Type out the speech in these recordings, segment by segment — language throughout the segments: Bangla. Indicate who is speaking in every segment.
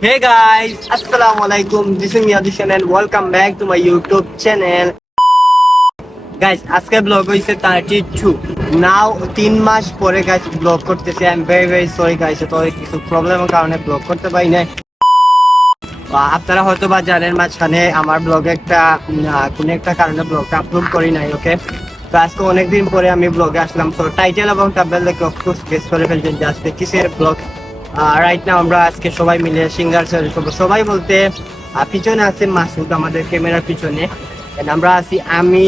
Speaker 1: Hey guys, Assalamu alaikum. This is Miyadishan and welcome back to my YouTube channel. Guys আজকে ব্লগ হইছে থার্টি টু নাও তিন মাস পরে গাইস ব্লগ করতেছি। I am very very sorry guys তো কিছু প্রবলেমের কারণে ব্লগ করতে পারি নাই। আপনারা হয়তো বা জানেন মাঝখানে আমার ব্লগে একটা কোনো একটা কারণে ব্লগটা আপলোড করি নাই ওকে তো আজকে অনেকদিন পরে আমি ব্লগে আসলাম। সো টাইটেল এবং টাবেল দেখে অফকোর্স গেস করে ফেলছেন যে কিসের ব্লগ রাইট না আমরা আজকে সবাই মিলে সিঙ্গার সেল করব। সবাই বলতে পিছনে আছে মাসুদ, আমাদের ক্যামেরার পিছনে। আমরা আছি আমি,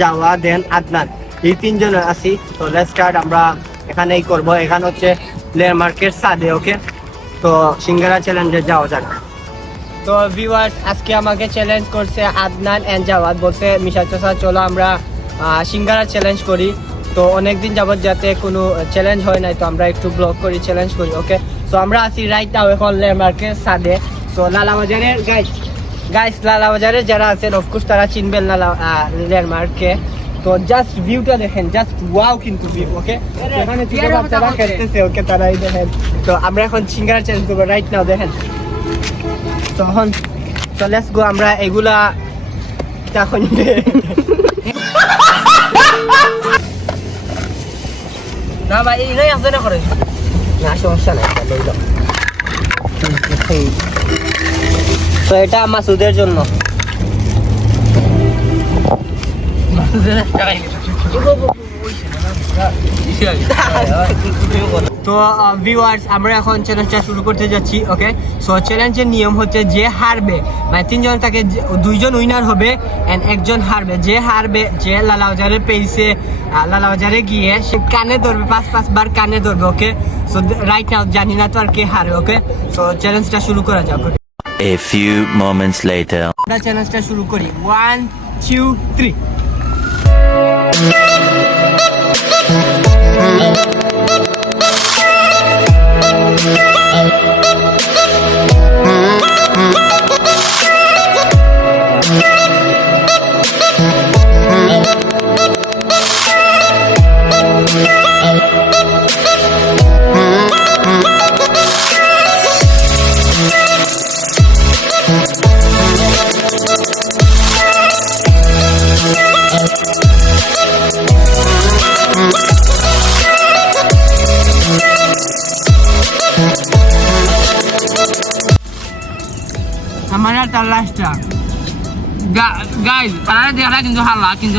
Speaker 1: যাওয়া দেন আদনান। এই তিনজন আছি। তো লেটস স্টার্ট আমরা এখানেই করব। এখানে হচ্ছে লেয়ার মার্কেট সাদে ওকে তো সিঙ্গারা চ্যালেঞ্জে যাওয়া যাক। তো ভিউয়ার্স আজকে আমাকে চ্যালেঞ্জ করছে আদনান এন্ড জাওয়াদ বলছে মিশা চাষা চলো আমরা সিঙ্গারা চ্যালেঞ্জ করি। তো অনেকদিন যাবত যাতে কোনো চ্যালেঞ্জ হয় নাই তো আমরা একটু ব্লগ করি চ্যালেঞ্জ করি ওকে তো আমরা আছি রাইট নাও এখন লেমার্কের সাদে তো লালা লালাবাজারের গাইস গাইস লালাবাজারে যারা আছেন অফকোর্স তারা চিনবেন লালা লেমার্ককে তো জাস্ট ভিউটা দেখেন জাস্ট ওয়াও কিন্তু ভিউ ওকে এখানে ছোট বাচ্চারা খেলতেছে ওকে তারাই দেখেন। তো আমরা এখন সিঙ্গারা চ্যালেঞ্জ করব রাইট নাও দেখেন। তখন তো লেটস গো আমরা এগুলা তখন
Speaker 2: না ভাই এই করে
Speaker 1: না সমস্যা নাই তো এটা মাসুদের জন্য তো ভিউয়ার্স আমরা এখন চ্যালেঞ্জটা শুরু করতে যাচ্ছি ওকে সো চ্যালেঞ্জের নিয়ম হচ্ছে যে হারবে। মানে তিনজন তাকে দুইজন উইনার হবে অ্যান্ড একজন হারবে। যে হারবে যে লালাবাজারে পেয়েছে লালাবাজারে গিয়ে সে কানে ধরবে পাঁচ পাঁচবার কানে ধরবে ওকে সো রাইট নাও জানি না তো আর কে হারবে ওকে সো চ্যালেঞ্জটা শুরু করা যাক?
Speaker 3: A few moments later.
Speaker 1: আমরা চ্যালেঞ্জটা শুরু করি। One two three Oh, oh, oh. আর তার লাস্টটা
Speaker 2: গাইজ তারা দেখা কিন্তু হালা কিন্তু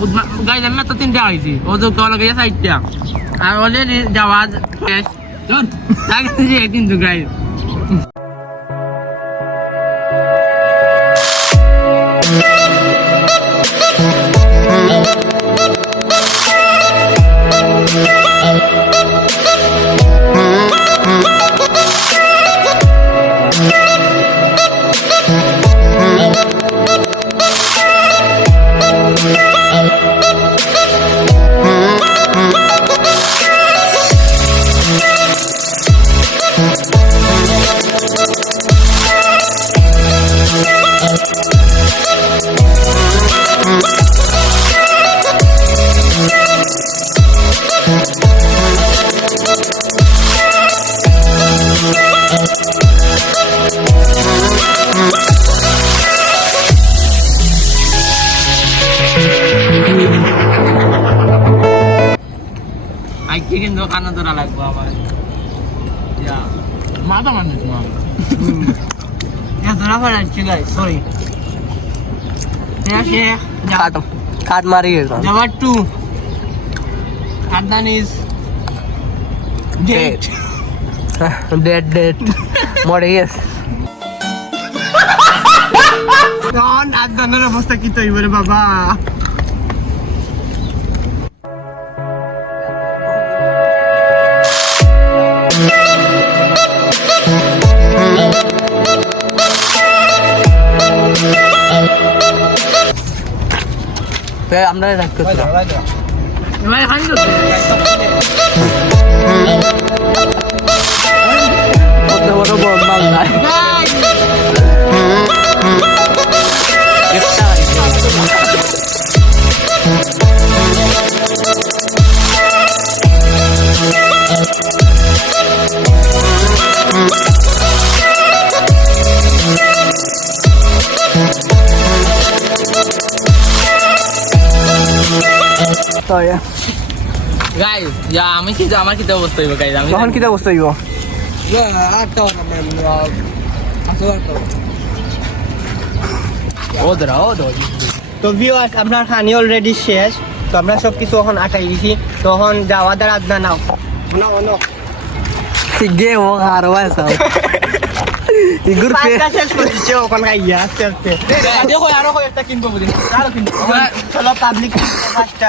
Speaker 2: বুধবার গাইজ আমি তো তিনটা হয়েছি। ও তো কল গিয়ে সাইডটা আর অলরেডি যাওয়া লাগে কিন্তু গাইজ কানা ধরা লাগবো আমার মাথা মানুষ
Speaker 1: ধরা গাই সরি
Speaker 2: কাট মারি
Speaker 1: two, Adnan is dead.
Speaker 2: Dead dead মরে গেছে।
Speaker 1: আদনানের অবস্থা কি তৈরি বাবা?
Speaker 2: আমরা রাখ করতে
Speaker 1: তো
Speaker 2: গাইজ যা আমি কি আমার কি অবস্থা হইব গাইজ আমি
Speaker 4: তখন কিতা অবস্থা হইব?
Speaker 2: ও ও
Speaker 4: তো ভিউয়ার্স আপনার খানি অলরেডি শেষ। তো আমরা সব কিছু এখন আটাই দিছি। তখন যাওয়া দ্বারা আদনা নাও। No no
Speaker 5: Sige mo, karawa sa. Igur pe.
Speaker 4: পাঁচটা শেষ করে দিচ্ছে ওখানে খাইয়া আস্তে আস্তে।
Speaker 2: দেখো আরও কয়েকটা কিনবো বুঝি।
Speaker 4: আরও কিন্তু চলো পাবলিক পাঁচটা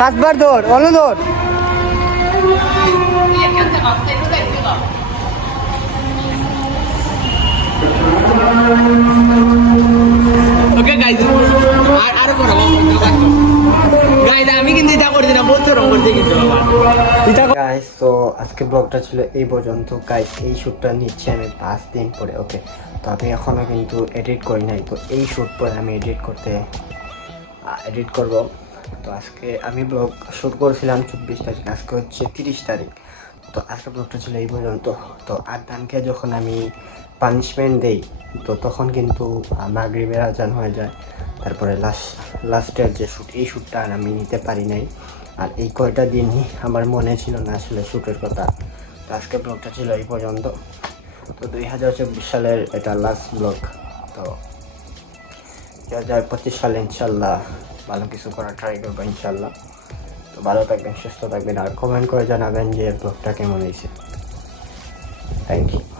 Speaker 4: পাঁচবার ধর অন্য ধর
Speaker 2: ওকে গাইজ আর গাইজ আমি কিন্তু এটা করছি না বহুত রং করছি কিন্তু আমার
Speaker 4: তো আজকে ব্লগটা ছিল এই পর্যন্ত। গাইস এই শ্যুটটা নিচ্ছি আমি পাঁচ দিন পরে ওকে তো আমি এখনও কিন্তু এডিট করি নাই। তো এই শ্যুট পরে আমি এডিট করতে এডিট করব। তো আজকে আমি ব্লগ শ্যুট করেছিলাম চব্বিশ তারিখ, আজকে হচ্ছে তিরিশ তারিখ। তো আজকে ব্লগটা ছিল এই পর্যন্ত। তো আদানকে যখন আমি পানিশমেন্ট দেই, তো তখন কিন্তু মাগরিবের আজান হয়ে যায়। তারপরে লাস্ট লাস্টের যে শ্যুট এই শ্যুটটা আর আমি নিতে পারি নাই। আর এই কয়টা দিনই আমার মনে ছিল না আসলে শ্যুটের কথা। তো আজকে ব্লগটা ছিল এই পর্যন্ত। তো দুই হাজার চব্বিশ সালের এটা লাস্ট ব্লগ তো দু হাজার পঁচিশ সালে ইনশাল্লাহ ভালো কিছু করার ট্রাই করব ইনশাল্লাহ। তো ভালো থাকবেন, সুস্থ থাকবেন, আর কমেন্ট করে জানাবেন যে ব্লগটা কেমন হয়েছে। Thank you